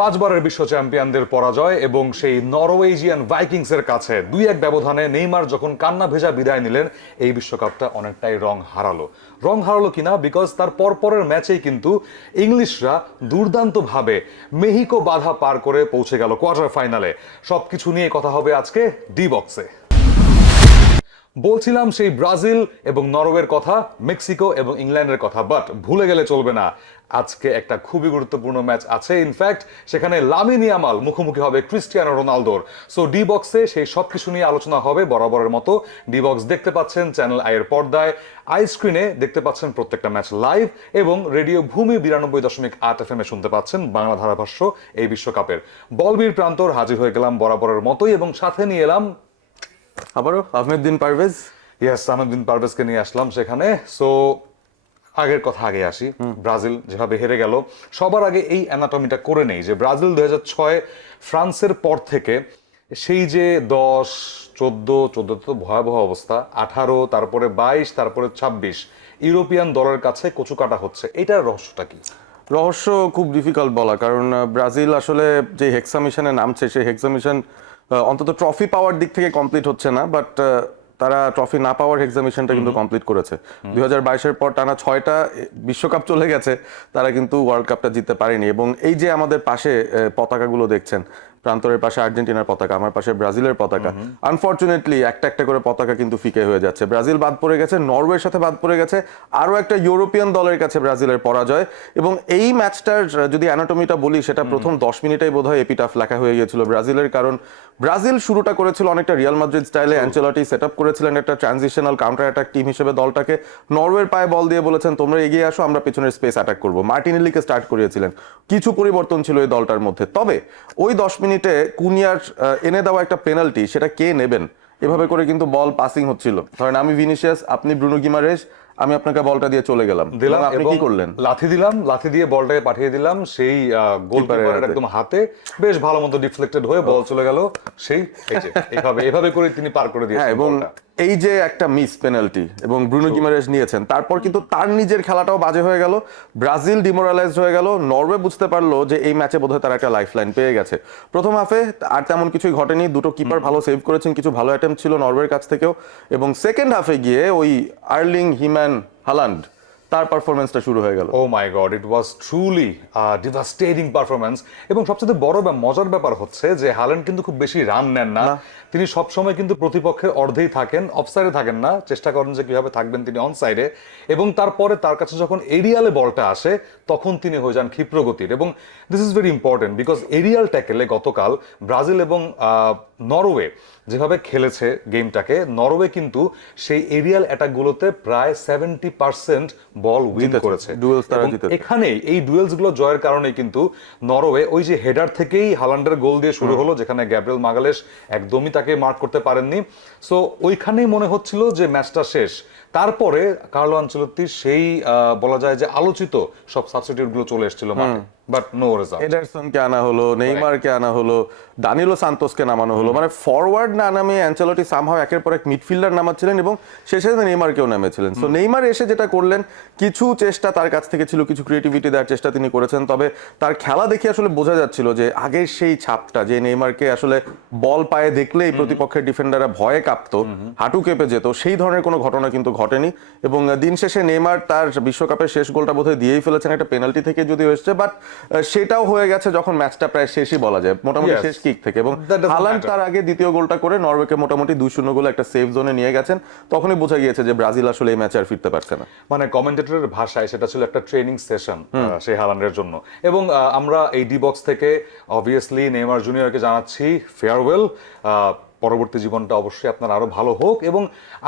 পাঁচবারের বিশ্ব চ্যাম্পিয়নদের পরাজয় এবং সেই নরওয়েজিয়ান ভাইকিংসের কাছে 2-1 ব্যবধানে নেইমার যখন কান্না ভেজা বিদায় নিলেন, এই বিশ্বকাপটা অনেকটাই রং হারালো কিনা, বিকজ তার পরপরের ম্যাচেই কিন্তু ইংলিশরা দুর্দান্তভাবে মেহিকো বাধা পার করে পৌঁছে গেল কোয়ার্টার ফাইনালে। সবকিছু নিয়ে কথা হবে আজকে ডি বক্সে। বলছিলাম সেই ব্রাজিল এবং নরওয়ের কথা, মেক্সিকো এবং ইংল্যান্ডের কথা, বাট ভুলে গেলে চলবে না, আজকে একটা খুবই গুরুত্বপূর্ণ ম্যাচ আছে। ইনফ্যাক্ট সেখানে লামিন ইয়ামাল মুখোমুখি হবে ক্রিস্টিয়ানো রোনালদোর। সো ডি বক্সে সেই সব কিছু নিয়ে আলোচনা হবে বরাবরের মতো। ডি বক্স দেখতে পাচ্ছেন চ্যানেল আই এর পর্দায়, আই স্ক্রিনে দেখতে পাচ্ছেন প্রত্যেকটা ম্যাচ লাইভ, এবং রেডিও ভূমি 92.8 FM এ শুনতে পাচ্ছেন বাংলা ধারাভাষ্য এই বিশ্বকাপের। বলবীর প্রান্তর হাজির হয়ে গেলাম বরাবরের মতোই, এবং সাথে নিয়ে এলাম আবারও আহমেদুদ্দিন পারভেজ। ইয়েস, আহমেদুদ্দিন পারভেজকে নিয়ে আসলাম সেখানে। সো আগের কথা আগে আসি। ব্রাজিল যেভাবে হেরে গেল, সবার আগে এই অ্যানাটমিটা করে নেই যে ব্রাজিল 2006 ফ্রান্সের পর থেকে সেই যে 10, 14 তো ভয়াবহ অবস্থা, 18, তারপরে 22, তারপরে 26 ইউরোপিয়ান দলের কাছে কচু কাটা হচ্ছে। এটার রহস্যটা কি? রহস্য খুব ডিফিকাল্ট বলা, কারণ ব্রাজিল আসলে যে হেক্সা মিশনে নামছে, সেই হেক্সা মিশন অন্তত ট্রফি পাওয়ার দিক থেকে কমপ্লিট হচ্ছে না, বাট তারা ট্রফি না পাওয়ার এক্সামিশনটা কিন্তু কমপ্লিট করেছে। 2022-এর পর টানা 6টা বিশ্বকাপ চলে গেছে, তারা কিন্তু ওয়ার্ল্ড কাপটা জিততে পারেনি। এবং এই যে আমাদের পাশে পতাকাগুলো দেখছেন, প্রান্তরের পাশে আর্জেন্টিনার পতাকা, আমার পাশে ব্রাজিলের পতাকা, আনফরচুনেটলি একটা একটা করে পতাকা কিন্তু ফিকে হয়ে যাচ্ছে। ব্রাজিল বাদ পড়ে গেছে, নরওয়ের সাথে বাদ পড়ে গেছে, আরও একটা ইউরোপিয়ান দলের কাছে ব্রাজিলের পরাজয়। এবং এই ম্যাচটার যদি অ্যানাটমিটা বলি, সেটা প্রথম 10 মিনিটেই বোধহয় এপিটাফ লেখা হয়ে গিয়েছিল ব্রাজিলের, কারণ ব্রাজিল শুরুটা করেছিল অনেকটা রিয়াল মাদ্রিদ স্টাইলে। অ্যানচেলটি সেট আপ করেছিলেন একটা ট্রানজিশনাল কাউন্টার অ্যাটাক টিম হিসেবে দলটাকে, নরওয়ের পায়ে বল দিয়ে বলেছেন তোমরা এগিয়ে আসো, আমরা পেছনের স্পেস অ্যাটাক করবো। মার্টিনেলিকে স্টার্ট করিয়েছিলেন। কিছু পরিবর্তন ছিল এই দলটার মধ্যে, তবে ওই 10 মিনিটে কুনিয়ার এনে দেওয়া একটা পেনাল্টি, সেটা কে নেবেন এভাবে করে কিন্তু বল পাসিং হচ্ছিল। ধরেন আমি ভিনিসিয়াস, আপনি ব্রুনো গিমারেস, আমি আপনাকে বলটা দিয়ে চলে গেলাম, আপনি কি করলেন? লাথি দিয়ে বলটাকে পাঠিয়ে দিলাম সেই গোলকিপারের একদম হাতে, বেশ ভালো মতো ডিফ্লেক্টেড হয়ে বল চলে গেল সেই এভাবে করে তিনি পার করে দিয়েছেন। এবং এই যে একটা মিস পেনাল্টি এবং ব্রুনো গিমারেস নিয়েছেন, তারপর কিন্তু তার নিজের খেলাটাও বাজে হয়ে গেল, ব্রাজিল ডিমোরালাইজড হয়ে গেল। নরওয়ে বুঝতে পারলো যে এই ম্যাচে বোধহয় তারা একটা লাইফ লাইন পেয়ে গেছে। প্রথম হাফে আর তেমন কিছুই ঘটেনি, দুটো কিপার ভালো সেভ করেছেন, কিছু ভালো অ্যাটেম্প ছিল নরওয়ের কাছ থেকেও। এবং সেকেন্ড হাফে গিয়ে ওই আর্লিং হিম্যান হালান্ড, তার পারফরমেন্সটা শুরু হয়ে গেল। Oh my god, it was truly devastating performance. এবং সবচেয়ে বড় মজার ব্যাপার হচ্ছে যে হাল্যান্ড কিন্তু খুব বেশি রান নেন না, তিনি সবসময় কিন্তু প্রতিপক্ষের অর্ধেই থাকেন, অফসাইডে থাকেন না, চেষ্টা করেন যে কিভাবে থাকবেন তিনি অনসাইডে। এবং তারপরে তার কাছে যখন এরিয়ালে বলটা আসে, তখন তিনি হয়ে যান ক্ষিপ্রগতির। এবং this is very important, because aerial ট্যাকেলে গতকাল ব্রাজিল এবং নরওয়ে যেভাবে খেলেছে গেমটাকে, নরওয়ে কিন্তু সেই এরিয়াল অ্যাটাকগুলোতে প্রায় 70% বল উইন করেছে। এখানেই এই ডুয়েলস গুলো জয়ের কারণে কিন্তু নরওয়ে ওই যে হেডার থেকেই হালান্ডের গোল দিয়ে শুরু হলো, যেখানে গ্যাব্রিয়েল মাগালেশ একদমই তাকে মার্ক করতে পারেননি। সো ওইখানেই মনে হচ্ছিল যে ম্যাচটা শেষ। তারপরে কার্লো আনচেলত্তির সেই বলা যায় যে আলোচিত সব সাবস্টিটিউট গুলো চলে এসেছিল মাঠে, বাট নো রেজাল্ট। এডারসনকে আনা হলো, নেইমারকে আনা হলো, দানিলো সান্তোসকে নামানো হলো, মানে ফরওয়ার্ড না নামে অ্যানচেলটি সামহাও একের পর এক মিডফিল্ডার নামাচ্ছিলেন, এবং শেষে নেইমারকেও নামিয়েছিলেন। সো নেইমার এসে যেটা করলেন, কিছু চেষ্টা তার কাছ থেকে ছিল, কিছু ক্রিয়েটিভিটি দেওয়ার চেষ্টা তিনি করেছেন, তবে তার খেলা দেখে আসলে বোঝা যাচ্ছিল যে আগের সেই ছাপটা, যে নেইমারকে আসলে বল পায়ে দেখলেই প্রতিপক্ষের ডিফেন্ডাররা ভয়ে কাঁপতো, হাঁটু কেঁপে যেত, সেই ধরনের কোনো ঘটনা কিন্তু ঘটেনি। এবং দিন শেষে নেইমার তার বিশ্বকাপের শেষ গোলটা বোধহয় দিয়েই ফেলেছেন, একটা পেনাল্টি থেকে যদিও এসছে, বাট সেটাও হয়ে গেছে যখন ম্যাচটা প্রায় শেষই বলা যায়, মোটামুটি শেষ কিক থেকে। এবং হালান্ড তার আগে দ্বিতীয় গোলটা করে নরওয়েকে মোটামুটি 2-0 গোলে একটা সেফ জোনে নিয়ে গেছেন। তখনই বোঝা গিয়েছে যে ব্রাজিল আসলে এই ম্যাচে আর ফিরতে পারছে না। মানে কমেন্টেটরের ভাষায় সেটা ছিল একটা ট্রেনিং সেশন সেই হালান্ডের জন্য। এবং আমরা এই ডি বক্স থেকে অবভিয়াসলি নেইমার জুনিয়রকে জানাচ্ছি ফেয়ারওয়েল, পরবর্তী জীবনটা অবশ্যই আপনার আরো ভালো হোক। এবং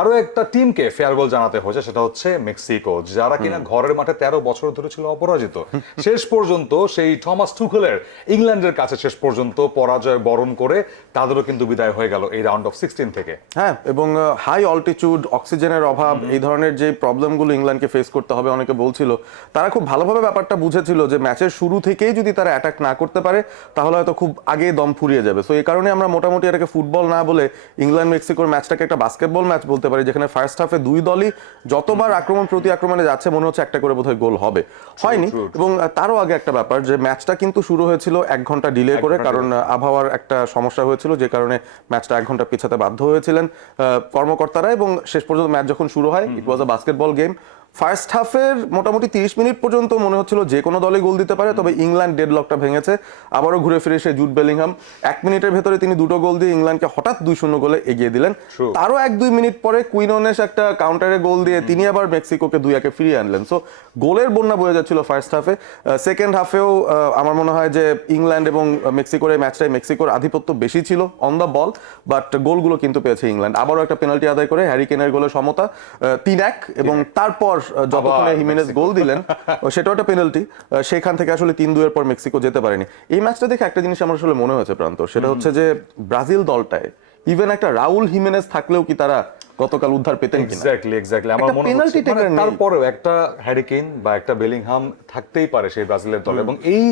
আরো একটা টিমকে ফেয়ারওয়েল জানাতে হয়েছে, সেটা হচ্ছে মেক্সিকো, যারা কিনা ঘরের মাঠে 13 বছর ধরে ছিল অপরাজিত। শেষ পর্যন্ত সেই থমাস টুখেলের ইংল্যান্ডের কাছে শেষ পর্যন্ত পরাজয় বরণ করে তাদেরও কিন্তু বিদায় হয়ে গেল এই রাউন্ড অফ 16 থেকে। হ্যাঁ, এবং হাই অল্টিটিউড, অক্সিজেনের অভাব, এই ধরনের যে প্রবলেমগুলো ইংল্যান্ডকে ফেস করতে হবে, অনেকে বলছিল, তারা খুব ভালোভাবে ব্যাপারটা বুঝেছিল যে ম্যাচের শুরু থেকেই যদি তারা অ্যাটাক না করতে পারে, তাহলে হয়তো খুব আগে দম ফুরিয়ে যাবে। সো এই কারণে আমরা মোটামুটি এটাকে ফুটবল না না বলে ইংল্যান্ড মেক্সিকোর ম্যাচটাকে একটা বাস্কেটবল ম্যাচ বলতে পারি, যেখানে ফার্স্ট হাফে দুই দলই যতবার আক্রমণ প্রতি আক্রমণে যাচ্ছে মনে হচ্ছে একটা করে বোধহয় গোল হবে, হয়নি। এবং তারও আগে একটা ব্যাপার যে ম্যাচটা কিন্তু শুরু হয়েছিল 1 ঘন্টা ডিলে করে, কারণ আবহাওয়ার একটা সমস্যা হয়েছিল, যে কারণে ম্যাচটা 1 ঘন্টা পিছাতে বাধ্য হয়েছিলেন কর্মকর্তারা, এবং শেষ পর্যন্ত ম্যাচ যখন শুরু হয় ইট ওয়াজ আ বাস্কেটবল গেম। ফার্স্ট হাফের মোটামুটি 30 মিনিট পর্যন্ত মনে হচ্ছিল যে কোনো দলই গোল দিতে পারে, তবে ইংল্যান্ড ডেডলকটা ভেঙেছে, আবারও ঘুরে ফিরে এসে জুড বেলিংহাম 1 মিনিটের ভেতরে তিনি 2টো গোল দিয়ে ইংল্যান্ডকে হঠাৎ 2-0 গোলে এগিয়ে দিলেন। তারও 1-2 মিনিট পরে কুইনোনেস একটা কাউন্টারে গোল দিয়ে তিনি আবার মেক্সিকোকে 2-1 ফিরিয়ে আনলেন। সো গোলের বন্যা বয়ে যাচ্ছিল ফার্স্ট হাফে। সেকেন্ড হাফেও আমার মনে হয় যে ইংল্যান্ড এবং মেক্সিকোর এই ম্যাচটায় মেক্সিকোর আধিপত্য বেশি ছিল অন দ্য বল, বাট গোলগুলো কিন্তু পেয়েছে ইংল্যান্ড। আবারও একটা পেনাল্টি আদায় করে হ্যারি কেনের গোলে সমতা 3-1, এবং তারপর যতক্ষণে হিমেনেজ গোল দিলেন সেটাও একটা পেনাল্টি, সেখান থেকে আসলে 3-2 এর পর মেক্সিকো যেতে পারেনি। এই ম্যাচটা দেখে একটা জিনিস আমার আসলে মনে হয়েছে প্রান্ত, সেটা হচ্ছে যে ব্রাজিল দলটায় ইভেন একটা রাউল হিমেনেজ থাকলেও কি তারা গতকাল উদ্ধার পেতেন কিনা। এক্স্যাক্টলি আমার মনে হচ্ছে তারপরেও একটা হ্যারি কেইন বা একটা বেলিংহাম থাকতেই পারে সেই ব্রাজিলের দলে, এবং এই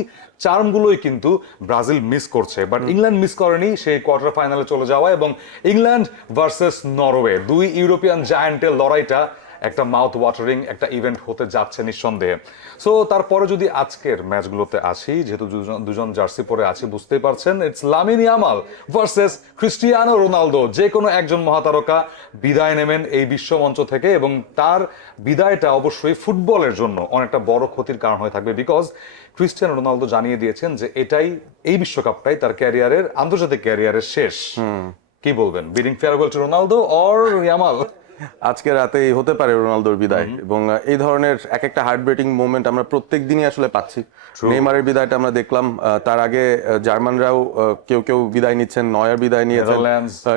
চার্মগুলোই কিন্তু ব্রাজিল মিস করছে, বাট ইংল্যান্ড মিস করেনি সেই কোয়ার্টার ফাইনালে চলে যাওয়া। এবং ইংল্যান্ড ভার্সেস নরওয়ে, দুই ইউরোপিয়ান জায়ান্টের লড়াইটা একটা মাউথ ওয়াটারিং একটা ইভেন্ট হতে যাচ্ছে নিঃসন্দেহে। সো তারপরে যদি আজকের ম্যাচগুলোতে আসি, যেহেতু দুজন জার্সি পরে আছি বুঝতেই পারছেন, it's Lamine Yamal versus Cristiano Ronaldo. যে কোনো একজন মহাতারকা বিদায় নেবেন এই বিশ্বমঞ্চ থেকে, এবং তার বিদায়টা অবশ্যই ফুটবলের জন্য অনেকটা বড় ক্ষতির কারণ হয়ে থাকবে, বিকজ ক্রিস্টিয়ানো রোনালদো জানিয়ে দিয়েছেন যে এটাই, এই বিশ্বকাপটাই তার ক্যারিয়ারের, আন্তর্জাতিক ক্যারিয়ারের শেষ। কি বলবেন, bidding farewell to Ronaldo or Yamal? আজকে রাতেই হতে পারে রোনালদোর বিদায়, এবং এই ধরনের এক একটা হার্ট ব্রেকিং মোমেন্ট আমরা প্রত্যেক দিনই আসলে পাচ্ছি। নেইমারের বিদায়টা আমরা দেখলাম, তার আগে জার্মানরাও কেউ কেউ বিদায় নিচ্ছেন, নয়ার বিদায় নিয়েছেন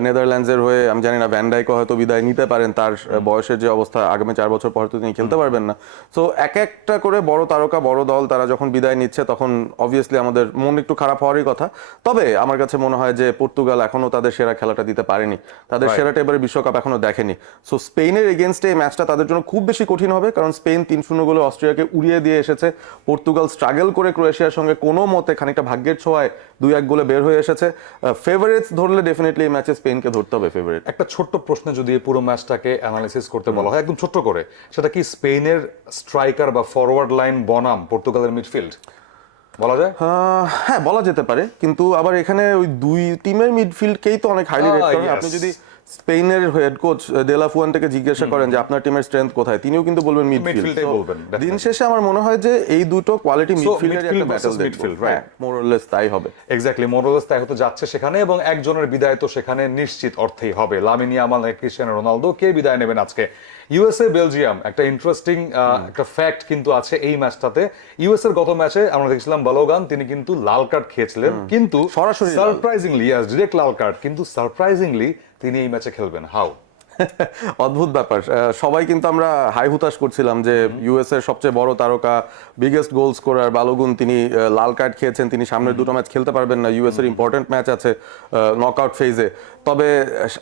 নেদারল্যান্ডসের হয়ে, আমি জানি না ভ্যান ডাইকও হয়তো বিদায় নিতে পারেন, তার বয়সের যে অবস্থা আগামী 4 বছর পর তো তিনি খেলতে পারবেন না। সো এক একটা করে বড় তারকা, বড় দল তারা যখন বিদায় নিচ্ছে তখন অবভিয়াসলি আমাদের মন একটু খারাপ হওয়ারই কথা। তবে আমার কাছে মনে হয় যে পর্তুগাল এখনো তাদের সেরা খেলাটা দিতে পারেনি, তাদের সেরাটা এবারে বিশ্বকাপ এখনো দেখেনি। সো স্পেনের এগেনস্টে এই ম্যাচটা তাদের জন্য খুব বেশি কঠিন হবে, কারণ স্পেন 3-0 গোলে অস্ট্রিয়াকে উড়িয়ে দিয়ে এসেছে। পর্তুগাল স্ট্রাগল করে ক্রোয়েশিয়ার সঙ্গে কোনো মতে খানিকটা ভাগ্যের ছোঁয়ায় 2-1 গোলে বের হয়ে এসেছে। ফেভারিটস ধরলে ডেফিনেটলি এই ম্যাচে স্পেনকে ধরতে হবে ফেভারিট। একটা ছোট্ট প্রশ্ন যদি এই পুরো ম্যাচটাকে অ্যানালাইসিস করতে বলা হয় একদম ছোট্ট করে, সেটা কি স্পেনের স্ট্রাইকার বা ফরওয়ার্ড লাইন বনাম পর্তুগালের মিডফিল্ড বলা যায়? হ্যাঁ, বলা যেতে পারে, কিন্তু আবার এখানে ওই দুই টিমের মিডফিল্ডকেই তো অনেক হাইলি রেট করে। আপনি যদি স্পেনের হেড কোচ দেলা ফুয়ান্তেকে জিজ্ঞাসা করেন যে আপনার টিমের স্ট্রেংথ কোথায়, তিনিও কিন্তু বলবেন মিডফিল্ড। দিন শেষে আমার মনে হয় যে এই দুটো কোয়ালিটি মিডফিল্ডের একটা battle midfield, right? More or less তাই হবে। এক্স্যাক্টলি, মোর অর লেস তাই হতে যাচ্ছে সেখানে, এবং একজনের বিদায় তো সেখানে নিশ্চিত অর্থেই হবে। লামিন ইয়ামাল, ক্রিস্টিয়ানো রোনালদো, কে বিদায় নেবেন আজকে? ইউএসএ বেলজিয়াম, একটা ইন্টারেস্টিং একটা ফ্যাক্ট কিন্তু আছে এই ম্যাচটাতে। ইউএস এর গত ম্যাচে আমরা দেখছিলাম বালোগান, তিনি কিন্তু লাল কার্ড খেয়েছিলেন, কিন্তু সরাসরি সারপ্রাইজিংলি, ডিরেক্ট লাল কার্ড, কিন্তু সারপ্রাইজিংলি তিনি এই ম্যাচে খেলবেন। হাউ? অদ্ভুত ব্যাপার। সবাই কিন্তু আমরা হাই হুতাশ করছিলাম যে ইউএস এর সবচেয়ে বড় তারকা, বিগেস্ট গোল স্কোরার বালোগুন, তিনি লাল কার্ড খেয়েছেন, তিনি সামনের দুটো ম্যাচ খেলতে পারবেন না। ইউএস এর ইম্পর্টেন্ট ম্যাচ আছে নকআউট ফেজে। তবে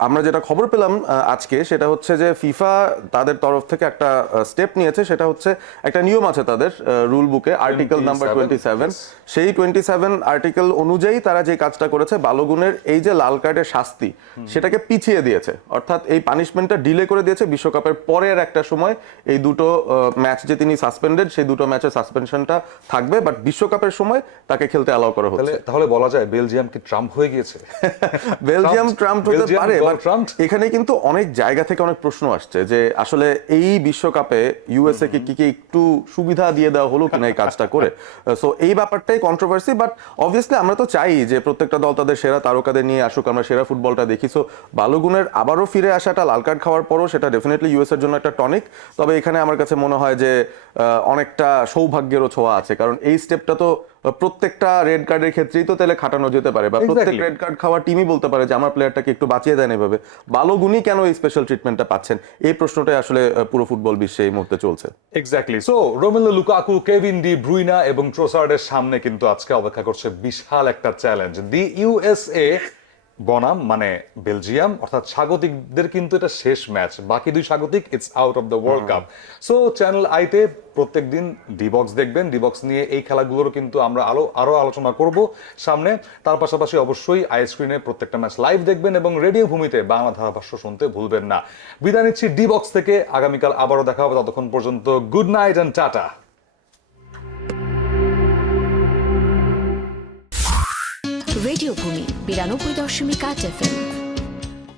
আমরা যেটা খবর পেলাম আজকে, সেটা হচ্ছে যে ফিফা তাদের তরফ থেকে একটা স্টেপ নিয়েছে, সেটা হচ্ছে একটা নিয়ম আছে তাদের রুল বুকে, আর্টিকেল নাম্বার 27। সেই 27 আর্টিকেল অনুযায়ী তারা যে কাজটা করেছে, বালোগুনের এই যে লাল কার্ডের শাস্তি সেটাকে পিছিয়ে দিয়েছে, অর্থাৎ এই পানিশমেন্টটা ডিলে করে দিয়েছে বিশ্বকাপের পরের একটা সময়। এই দুটো ম্যাচ যে তিনি সাসপেন্ডেড, সেই দুটো ম্যাচের সাসপেনশনটা থাকবে, বাট বিশ্বকাপের সময় তাকে খেলতে অ্যালাউ করা হচ্ছে। তাহলে বলা যায় বেলজিয়াম কি ট্রাম্প হয়ে গিয়েছে? বেলজিয়াম ট্রাম্প হতে পারে, এখানে কিন্তু অনেক জায়গা থেকে অনেক প্রশ্ন আসছে যে আসলে এই বিশ্বকাপে ইউএসএ কে কি একটু সুবিধা দিয়ে দেওয়া হলো কিনা এই কাজটা করে। সো এই ব্যাপারটাই কন্ট্রোভার্সি, বাট অবভিয়াসলি আমরা তো চাই যে প্রত্যেকটা দল তাদের সেরা তারকাদের নিয়ে আসুক, আমরা সেরা ফুটবলটা দেখি। সো বালোগুনের আবারও ফিরে আসাটা লাল কার্ড খাওয়ার পরও সেটা ডেফিনেটলি ইউএস এর জন্য একটা টনিক। তবে এখানে আমার কাছে মনে হয় যে অনেকটা সৌভাগ্যেরও ছোঁয়া আছে, কারণ এই স্টেপটা তো প্রত্যেকটা রেড কার্ডের ক্ষেত্রেই তো তাহলে খাটানো যেতে পারে, বা প্রত্যেক রেড কার্ড খাওয়া টিমই বলতে পারে যে আমার প্লেয়ারটাকে একটু বাঁচিয়ে দেন এভাবে। বালোগুনি কেন এই স্পেশাল ট্রিটমেন্টটা পাচ্ছেন, এই প্রশ্নটাই আসলে পুরো ফুটবল বিশ্বে এই মুহূর্তে চলছে। Exactly. So Romelu Lukaku, Kevin De Bruyne এবং ট্রোসার্ডের সামনে কিন্তু আজকে অপেক্ষা করছে বিশাল একটা চ্যালেঞ্জ। দি ইউএসএ বনাম মানে বেলজিয়াম, অর্থাৎ স্বাগতিকদের কিন্তু এটা শেষ ম্যাচ, বাকি দুই স্বাগতিক it's out of the world cup. So channel আইতে প্রত্যেকদিন ডি বক্স দেখবেন, ডি বক্স নিয়ে এই খেলাগুলোরও কিন্তু আমরা আরো আলোচনা করব সামনে। তার পাশাপাশি অবশ্যই আই স্ক্রিনে প্রত্যেকটা ম্যাচ লাইভ দেখবেন এবং রেডিও ভূমিতে বাংলা ধারাভাষ্য শুনতে ভুলবেন না। বিদায় নিচ্ছি ডি বক্স থেকে, আগামীকাল আবারও দেখা হবে, ততক্ষণ পর্যন্ত good night and tata. Radio ভূমি 92.8 FM।